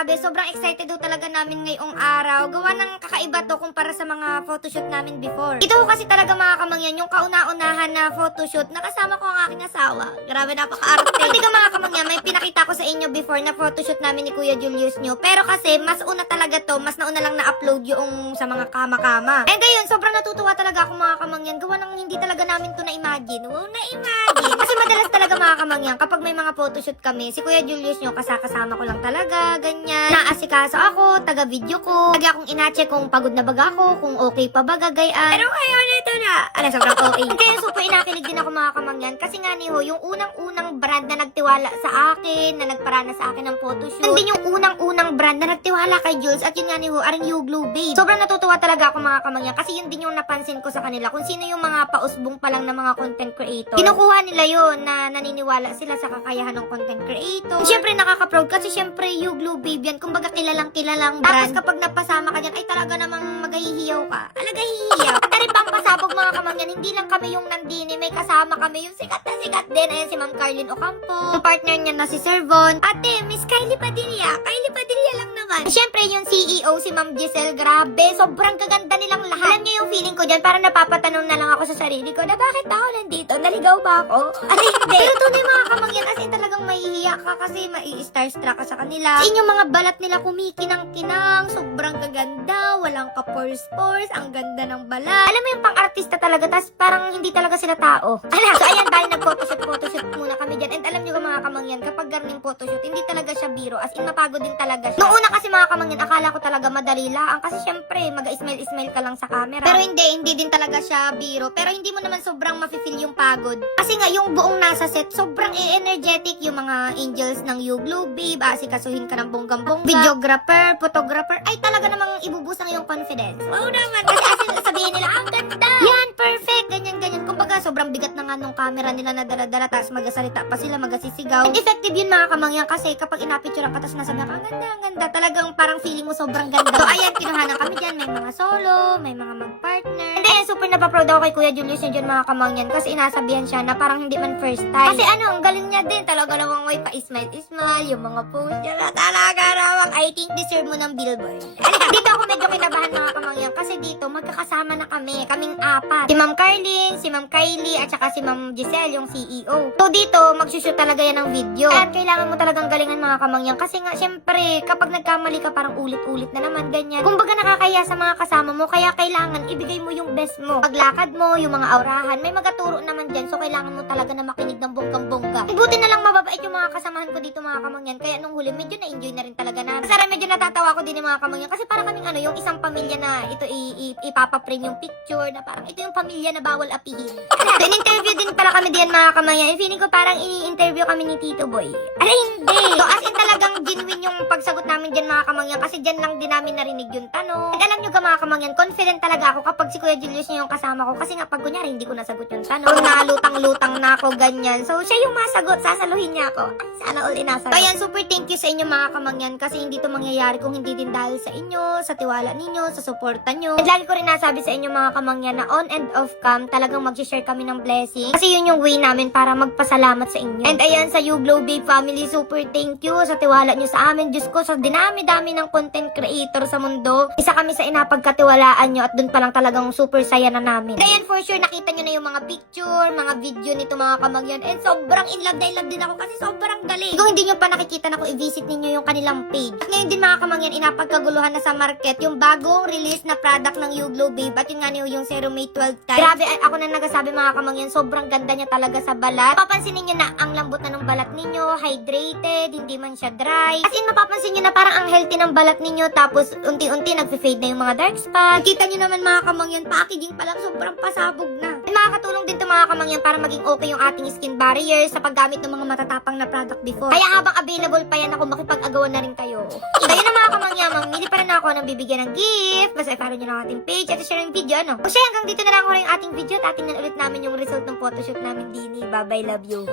grabe, sobrang excited daw talaga namin ngayong araw. Gawa ng kakaiba to kumpara sa mga photoshoot namin before. Ito ko kasi talaga mga kamangyan, yung kauna-unahan na photoshoot, nakasama ko ang aking asawa. Grabe, napaka-arte. Hindi ka mga kamangyan, may pinakita ko sa inyo before na photoshoot namin ni Kuya Julius nyo. Pero kasi, mas una talaga to, mas nauna lang na-upload yung sa mga kama-kama. And ayun, sobrang natutuwa talaga ako mga kamangyan. Gawa ng hindi talaga namin to na-imagine. Wow, na-imagine. Kasi madalas talaga mga kamangyan, kapag may mga photoshoot kami, si Kuya Julius nyo, kasama ko lang talaga, ganyan. Naasikaso ako, taga-video ko. Lagi akong inacheck kung pagod na baga ako, kung okay pa ba gagayaan. Pero ngayon, ito na. Sobrang okay. Kaya super inakilig din ako mga kamangyan. Kasi nga niho, yung unang-unang brand na nagtiwala sa akin, na nagparana sa akin ng photoshoot. And din yung unang-unang brand na nagtiwala kay Jules. At yun nga niho, aring You Glow Babe. Sobrang natutuwa talaga ako mga kamangyan. Kasi yun din yung napansin ko sa kanila. Kung sino yung mga pausbong pa lang na mga content creator. Kinukuha nila yun na naniniwala sila sa kakayahan ng content creator. Siyempre nakaka-proud kasi siyempre You Glow Babe yan. Kumbaga kilalang brand. Tapos kapag napasama ka dyan, ay talaga namang maghihiyaw ka. Alagahihiyaw. At rin pang pasabog mga kamangyan, hindi lang kami yung nandini, may kasama kami yung sikat na sikat din. Ayan si Ma'am Carlin Ocampo. Yung partner niya na si Sir Von. Ate, Miss Kylie Padilla. Kylie Padilla lang naman. Siyempre yung CEO, si Ma'am Giselle. Grabe, sobrang kaganda nilang lahat. Alam niyo yung feeling ko dyan, parang napapatanong na lang ako sa sarili ko na bakit ako nandito? Naligaw ba ako? Ay, hindi. Pero tunay mga kamangyan, as in talagang mahihiya ka kasi mai-starstruck ka sa kanila. Sa inyong mga balat nila kumikinang-kinang, sobrang kaganda, walang ka-pores-pores, ang ganda ng balat. Alam mo yung pang-artista talaga, tas parang hindi talaga sila tao. So ayan, dahil nag-photoshoot muna kami dyan. And alam nyo mga kamangyan, kapag garning photoshoot, hindi talaga siya biro, as in mapagod din talaga siya. Noong una kasi mga kamangyan, akala ko talaga madali lang, kasi syempre, mag-smile-smile ka lang sa camera. Pero hindi din talaga siya biro. Pero hindi mo naman sobrang mafe-feel yung pagod. Kasi nga, yung buong nasa set, sobrang energetic yung mga angels ng You Glow Babe, asikasuhin ka ng bonggang-bongga, videographer, photographer, ay talaga namang ibubus ang iyong confidence. Wow naman, kasi as in, sabihin nila, ang ganda! Yan, perfect, ganyan-ganyan. Kumbaga, sobrang bigat na nga nung camera nila na dala-dala, tapos magasalita pa sila, magasisigaw. And effective yun mga kamangyan, kasi kapag inapicture ka, tapos nasabi ka, ang ganda, talagang parang feeling mo sobrang ganda. So ayan, kinuhanan kami dyan, may mga solo, may mga mag-partner. And then, super napaproud ako kay Kuya Julius yun dyan mga kamangyan, kasi inasabihan siya na parang hindi man first time. Kasi ano, ang galing niya din, talaga namang may pa-smile, yung mga post niya na talaga namang, I think deserve mo ng billboard. Dito ako medyo kinabahan mga kamangyan, kasi dito magkakasama na kaming apat. Si Ma'am Carlin, si Ma'am Kylie, at saka si Ma'am Giselle, yung CEO. So dito, magsushoot talaga yan ng video. At kailangan mo talagang galingan mga kamangyan, kasi nga, syempre, kapag nagkamali ka, parang ulit-ulit na naman, ganyan. Kumbaga nakakaya sa mga kasama mo, kaya kailangan ibigay mo yung best mo. Paglakad mo, yung mga aurahan, may magaturo naman dyan, so kailangan mo talaga na makinig ng bonggang-bongga. Buti na lang mababait yung mga kasamahan ko dito mga kamangyan, kaya nung huli, medyo na-enjoy na rin talaga namin. Kasi medyo natatawa ko din yung mga kamangyan, kasi para kaming yung isang pamilya na ito ipapaprint yung picture, na parang ito yung pamilya na bawal apihin. In-interview din pala kami diyan mga kamangyan. Feeling ko parang ini-interview kami ni Tito Boy. Hindi. So as in talagang genuine yung pagsagot namin diyan mga kamangyan, kasi diyan lang din namin narinig yung tanong. At alam nyo ka mga kamangyan, confident talaga ako kapag si Kuya Julius niya yung kasama ko, kasi nga pag kunyari hindi ko nasagot yung tanong, nalutang-lutang na ako ganyan. So siya yung masagot, sasaluhin niya ako. Ay, sana all inasagot. Ayan, super thank you sa inyo mga kamangyan, kasi hindi to mangyayari kung hindi din dahil sa inyo, sa tiwala ninyo, sa suporta nyo. At lagi ko rin nasabi sa inyo mga kamangyan na on and off cam, talagang mag-share kami ng blessing. Kasi yun yung way namin para magpasalamat sa inyo. And ayan, sa You Glow Babe family, super thank you sa tiwala nyo sa amin. Diyos ko, sa dinami-dami ng content creator sa mundo, isa kami sa inapagkatiwalaan nyo, at dun pa lang talagang super saya na namin. And ayan, for sure, nakita nyo na yung mga picture, mga video nito mga kamangyan, and sobrang in love din ako, kasi sobrang galing. Kung hindi nyo pa nakikita na, kung i-visit ninyo yung kanilang page. At ngayon din mga kamangyan, inapagkaguluhan na sa market yung bagong release na product ng You Glow Babe, at yun nga yung Ceromate 12 times. Grabe, ako na nagsasabi mga kamangyan, sobrang ganda niya talaga sa balat. Mapapansin ninyo na ang lambot na ng balat ninyo, hydrated, hindi man siya dry. As in, mapapansin nyo na parang ang healthy ng balat ninyo, tapos unti-unti nagfe-fade na yung mga dark spots. Kita nyo naman mga kamangyan, packaging pa lang sobrang pasabog na. And makakatulong din to mga kamangyan para maging okay yung ating skin barrier sa paggamit ng mga matatapang na product before. Kaya habang available pa yan ako, makipag-agawan na rin kayo. So yun na mga kamangyan, mamili pa rin ako ng bibigyan ng gift. Basta i-follow nyo ng ating page at share yung video, ano? O siya, hanggang dito na lang ako rin yung ating video at tingnan ulit namin yung result ng photoshoot namin din. Bye-bye, love you.